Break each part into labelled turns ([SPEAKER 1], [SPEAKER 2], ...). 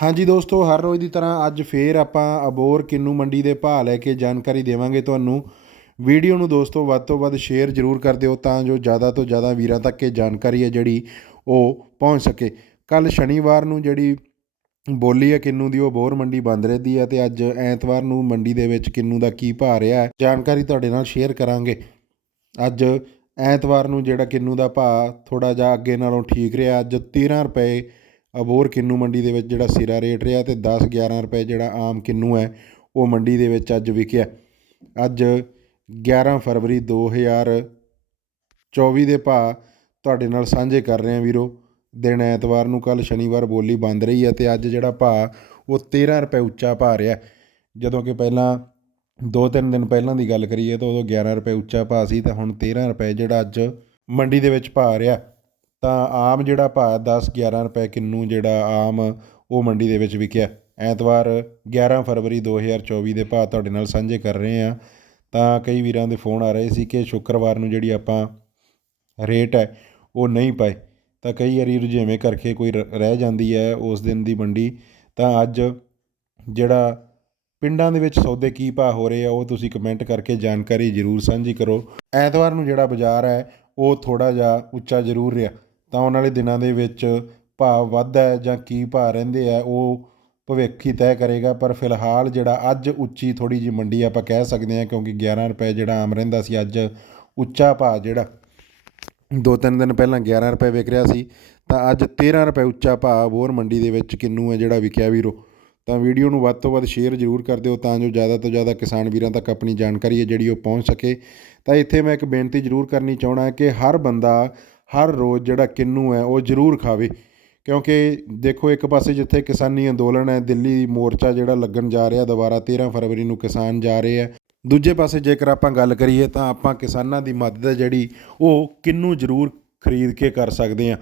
[SPEAKER 1] ਹਾਂਜੀ ਦੋਸਤੋ, ਹਰ ਰੋਜ਼ ਦੀ ਤਰ੍ਹਾਂ ਅੱਜ ਫੇਰ ਆਪਾਂ ਅਬੋਰ ਕਿੰਨੂ ਮੰਡੀ ਦੇ ਭਾਅ ਲੈ ਕੇ ਜਾਣਕਾਰੀ ਦੇਵਾਂਗੇ ਤੁਹਾਨੂੰ। ਵੀਡੀਓ ਨੂੰ ਦੋਸਤੋ, ਵੱਧ ਤੋਂ ਵੱਧ ਸ਼ੇਅਰ ਜ਼ਰੂਰ ਕਰ ਦਿਓ ਤਾਂ ਜੋ ਜ਼ਿਆਦਾ ਤੋਂ ਜ਼ਿਆਦਾ ਵੀਰਾਂ ਤੱਕ ਇਹ ਜਾਣਕਾਰੀ ਹੈ ਜਿਹੜੀ ਉਹ ਪਹੁੰਚ ਸਕੇ। ਕੱਲ ਸ਼ਨੀਵਾਰ ਨੂੰ ਜਿਹੜੀ ਬੋਲੀ ਹੈ ਕਿੰਨੂ ਦੀ, ਉਹ ਬੋਰ ਮੰਡੀ ਬੰਦ ਰਹਿੰਦੀ ਹੈ ਤੇ ਅੱਜ ਐਤਵਾਰ ਨੂੰ ਮੰਡੀ ਦੇ ਵਿੱਚ ਕਿੰਨੂ ਦਾ ਕੀ ਭਾਅ ਰਿਹਾ ਹੈ, ਜਾਣਕਾਰੀ ਤੁਹਾਡੇ ਨਾਲ ਸ਼ੇਅਰ ਕਰਾਂਗੇ। ਅੱਜ ਐਤਵਾਰ ਨੂੰ ਜਿਹੜਾ ਕਿੰਨੂ ਦਾ ਭਾਅ ਥੋੜਾ ਜਿਹਾ ਅੱਗੇ ਨਾਲੋਂ ਠੀਕ ਰਿਹਾ, ਅੱਜ 13 ਰੁਪਏ ਅਬੋਰ ਕਿੰਨੂ ਮੰਡੀ ਦੇ ਵਿੱਚ ਜਿਹੜਾ ਸਿਰਾ ਰੇਟ ਰਿਹਾ ਤੇ 10 11 ਰੁਪਏ ਜਿਹੜਾ ਆਮ ਕਿੰਨੂ ਹੈ, ਉਹ ਮੰਡੀ ਦੇ ਵਿੱਚ ਅੱਜ ਵਿਕਿਆ। ਅੱਜ 11 ਫਰਵਰੀ 2024 ਦੇ ਭਾਅ ਤੁਹਾਡੇ ਨਾਲ ਸਾਂਝੇ ਕਰ ਰਹੇ ਹਾਂ ਵੀਰੋ। ਦਿਨ ਐਤਵਾਰ ਨੂੰ ਕੱਲ ਸ਼ਨੀਵਾਰ ਬੋਲੀ ਬੰਦ ਰਹੀ ਹੈ ਤੇ ਅੱਜ ਜਿਹੜਾ ਭਾਅ, ਉਹ 13 ਰੁਪਏ ਉੱਚਾ ਭਾਅ ਰਿਹਾ। ਜਦੋਂ ਕਿ ਪਹਿਲਾਂ ਦੋ ਤਿੰਨ ਦਿਨ ਪਹਿਲਾਂ ਦੀ ਗੱਲ ਕਰੀਏ ਤਾਂ ਉਦੋਂ 11 ਰੁਪਏ ਉੱਚਾ ਭਾਅ ਸੀ ਤਾਂ ਹੁਣ 13 ਰੁਪਏ ਜਿਹੜਾ ਅੱਜ ਮੰਡੀ ਦੇ ਵਿੱਚ ਭਾਅ ਰਿਹਾ। ਤਾਂ ਆਮ ਜਿਹੜਾ ਭਾਅ 10 11 ਰੁਪਏ ਕਿੰਨੂ ਜਿਹੜਾ ਆਮ ਉਹ ਮੰਡੀ ਦੇ ਵਿੱਚ ਵਿਕਿਆ। ਐਤਵਾਰ 11 ਫਰਵਰੀ 2024 ਦੇ ਭਾਅ ਤੁਹਾਡੇ ਨਾਲ ਸਾਂਝੇ ਕਰ ਰਹੇ ਹਾਂ। ਤਾਂ ਕਈ ਵੀਰਾਂ ਦੇ ਫੋਨ ਆ ਰਹੇ ਸੀ ਕਿ ਸ਼ੁੱਕਰਵਾਰ ਨੂੰ ਜਿਹੜੀ ਆਪਾਂ ਰੇਟ ਹੈ ਉਹ ਨਹੀਂ ਪਾਏ। ਤਾਂ ਕਈ ਵਾਰੀ ਰੁਝੇਵੇਂ ਕਰਕੇ ਕੋਈ ਰ- ਰਹਿ ਜਾਂਦੀ ਹੈ ਉਸ ਦਿਨ ਦੀ ਮੰਡੀ। ਤਾਂ ਅੱਜ ਜਿਹੜਾ ਪਿੰਡਾਂ ਦੇ ਵਿੱਚ ਸੌਦੇ ਕੀ ਭਾਅ ਹੋ ਰਹੇ ਆ ਉਹ ਤੁਸੀਂ ਕਮੈਂਟ ਕਰਕੇ ਜਾਣਕਾਰੀ ਜ਼ਰੂਰ ਸਾਂਝੀ ਕਰੋ। ਐਤਵਾਰ ਨੂੰ ਜਿਹੜਾ ਬਾਜ਼ਾਰ ਹੈ ਉਹ ਥੋੜਾ ਜਿਹਾ ਉੱਚਾ ਜ਼ਰੂਰ ਰਿਹਾ। ਤਾਂ ਆਉਣ ਵਾਲੇ ਦਿਨਾਂ ਦੇ ਵਿੱਚ ਭਾਅ ਵੱਧਦਾ ਜਾਂ ਕੀ ਭਾਅ ਰਹਿੰਦੇ ਆ, ਉਹ ਭਵਿੱਖ ਹੀ ਤੈਅ ਕਰੇਗਾ। ਪਰ ਫਿਲਹਾਲ ਜਿਹੜਾ ਅੱਜ ਉੱਚੀ ਥੋੜ੍ਹੀ ਜਿਹੀ ਮੰਡੀ ਆਪਾਂ ਕਹਿ ਸਕਦੇ ਹਾਂ, ਕਿਉਂਕਿ 11 ਰੁਪਏ ਜਿਹੜਾ ਆਮ ਰਹਿੰਦਾ ਸੀ, ਅੱਜ ਉੱਚਾ ਭਾਅ ਜਿਹੜਾ ਦੋ ਤਿੰਨ ਦਿਨ ਪਹਿਲਾਂ 11 ਰੁਪਏ ਵਿਕ ਰਿਹਾ ਸੀ, ਤਾਂ ਅੱਜ 13 ਰੁਪਏ ਉੱਚਾ ਭਾਅ ਬੋਰ ਮੰਡੀ ਦੇ ਵਿੱਚ ਕਿੰਨੂ ਹੈ ਜਿਹੜਾ ਵਿਕਿਆ ਵੀਰੋ। ਤਾਂ ਵੀਡੀਓ ਨੂੰ ਵੱਧ ਤੋਂ ਵੱਧ ਸ਼ੇਅਰ ਜ਼ਰੂਰ ਕਰ ਦਿਓ, ਤਾਂ ਜੋ ਜ਼ਿਆਦਾ ਤੋਂ ਜ਼ਿਆਦਾ ਕਿਸਾਨ ਵੀਰਾਂ ਤੱਕ ਆਪਣੀ ਜਾਣਕਾਰੀ ਹੈ ਜਿਹੜੀ ਉਹ ਪਹੁੰਚ ਸਕੇ। ਤਾਂ ਇੱਥੇ ਮੈਂ ਇੱਕ ਬੇਨਤੀ ਜ਼ਰੂਰ ਕਰਨੀ ਚਾਹਣਾ ਕਿ ਹਰ ਬੰਦਾ ਹਰ ਰੋਜ਼ ਜਿਹੜਾ ਕਿੰਨੂ ਹੈ, ਉਹ ਜ਼ਰੂਰ ਖਾਵੇ। ਕਿਉਂਕਿ ਦੇਖੋ, ਇੱਕ ਪਾਸੇ ਜਿੱਥੇ ਕਿਸਾਨੀ ਅੰਦੋਲਨ ਹੈ, ਦਿੱਲੀ ਮੋਰਚਾ ਜਿਹੜਾ ਲੱਗਣ ਜਾ ਰਿਹਾ, ਦੁਬਾਰਾ 13 ਫਰਵਰੀ ਨੂੰ ਕਿਸਾਨ ਜਾ ਰਹੇ ਹੈ। ਦੂਜੇ ਪਾਸੇ ਜੇਕਰ ਆਪਾਂ ਗੱਲ ਕਰੀਏ, ਤਾਂ ਆਪਾਂ ਕਿਸਾਨਾਂ ਦੀ ਮਦਦ ਹੈ ਜਿਹੜੀ, ਉਹ ਕਿੰਨੂ ਜ਼ਰੂਰ ਖਰੀਦ ਕੇ ਕਰ ਸਕਦੇ ਆ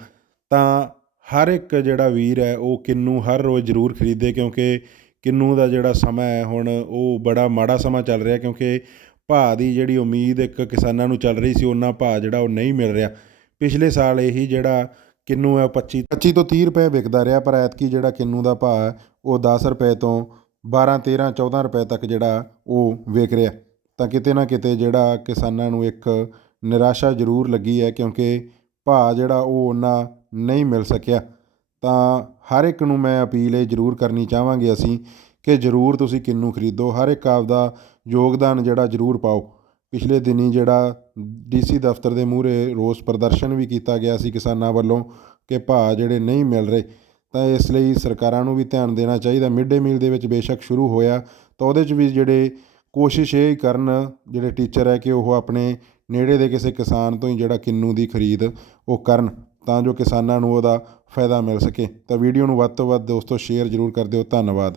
[SPEAKER 1] ਤਾਂ ਹਰ ਇੱਕ ਜਿਹੜਾ ਵੀਰ ਹੈ, ਉਹ ਕਿੰਨੂ ਹਰ ਰੋਜ਼ ਜ਼ਰੂਰ ਖਰੀਦੇ, ਕਿਉਂਕਿ ਕਿੰਨੂ ਦਾ ਜਿਹੜਾ ਸਮਾਂ ਹੈ ਹੁਣ, ਉਹ ਬੜਾ ਮਾੜਾ ਸਮਾਂ ਚੱਲ ਰਿਹਾ, ਕਿਉਂਕਿ ਭਾਅ ਦੀ ਜਿਹੜੀ ਉਮੀਦ ਇੱਕ ਕਿਸਾਨਾਂ ਨੂੰ ਚੱਲ ਰਹੀ ਸੀ, ਉਹਨਾਂ ਭਾਅ ਜਿਹੜਾ ਉਹ ਨਹੀਂ ਮਿਲ ਰਿਹਾ। ਪਿਛਲੇ ਸਾਲ ਇਹੀ ਜਿਹੜਾ ਕਿੰਨੂ ਹੈ, ਉਹ 25 25 ਤੋਂ 30 ਰੁਪਏ ਵਿਕਦਾ ਰਿਹਾ, ਪਰ ਐਤਕੀ ਜਿਹੜਾ ਕਿੰਨੂ ਦਾ ਭਾਅ ਉਹ 10 ਰੁਪਏ ਤੋਂ 12 13 14 ਰੁਪਏ ਤੱਕ ਜਿਹੜਾ ਉਹ ਵਿਕ ਰਿਹਾ। ਤਾਂ ਕਿਤੇ ਨਾ ਕਿਤੇ ਜਿਹੜਾ ਕਿਸਾਨਾਂ ਨੂੰ ਇੱਕ ਨਿਰਾਸ਼ਾ ਜ਼ਰੂਰ ਲੱਗੀ ਹੈ, ਕਿਉਂਕਿ ਭਾਅ ਜਿਹੜਾ ਉਹ ਉਹਨਾਂ ਨਹੀਂ ਮਿਲ ਸਕਿਆ। ਤਾਂ ਹਰ ਇੱਕ ਨੂੰ ਮੈਂ ਅਪੀਲ ਇਹ ਜ਼ਰੂਰ ਕਰਨੀ ਚਾਹਾਂਗੇ ਅਸੀਂ ਕਿ ਜ਼ਰੂਰ ਤੁਸੀਂ ਕਿੰਨੂ ਖਰੀਦੋ, ਹਰ ਇੱਕ ਆਪਦਾ ਯੋਗਦਾਨ ਜਿਹੜਾ ਜ਼ਰੂਰ ਪਾਓ। ਪਿਛਲੇ ਦਿਨੀ ਜਿਹੜਾ ਡੀਸੀ ਦਫ਼ਤਰ ਦੇ ਮੂਹਰੇ ਰੋਸ ਪ੍ਰਦਰਸ਼ਨ ਵੀ ਕੀਤਾ ਗਿਆ ਸੀ ਕਿਸਾਨਾਂ ਵੱਲੋਂ ਕਿ ਭਾਅ ਜਿਹੜੇ ਨਹੀਂ ਮਿਲ ਰਹੇ, ਤਾਂ ਇਸ ਲਈ ਸਰਕਾਰਾਂ ਨੂੰ ਵੀ ਧਿਆਨ ਦੇਣਾ ਚਾਹੀਦਾ। ਮਿਡ ਡੇ ਮੀਲ ਦੇ ਵਿੱਚ ਬੇਸ਼ੱਕ ਸ਼ੁਰੂ ਹੋਇਆ, ਤਾਂ ਉਹਦੇ 'ਚ ਵੀ ਜਿਹੜੇ ਕੋਸ਼ਿਸ਼ ਇਹ ਕਰਨ ਜਿਹੜੇ ਟੀਚਰ ਹੈ ਕਿ ਉਹ ਆਪਣੇ ਨੇੜੇ ਦੇ ਕਿਸੇ ਕਿਸਾਨ ਤੋਂ ਹੀ ਜਿਹੜਾ ਕਿੰਨੂ ਦੀ ਖਰੀਦ ਉਹ ਕਰਨ, ਤਾਂ ਜੋ ਕਿਸਾਨਾਂ ਨੂੰ ਉਹਦਾ ਫਾਇਦਾ ਮਿਲ ਸਕੇ। ਤਾਂ ਵੀਡੀਓ ਨੂੰ ਵੱਧ ਤੋਂ ਵੱਧ ਦੋਸਤੋ, ਸ਼ੇਅਰ ਜ਼ਰੂਰ ਕਰ ਦਿਓ। ਧੰਨਵਾਦ।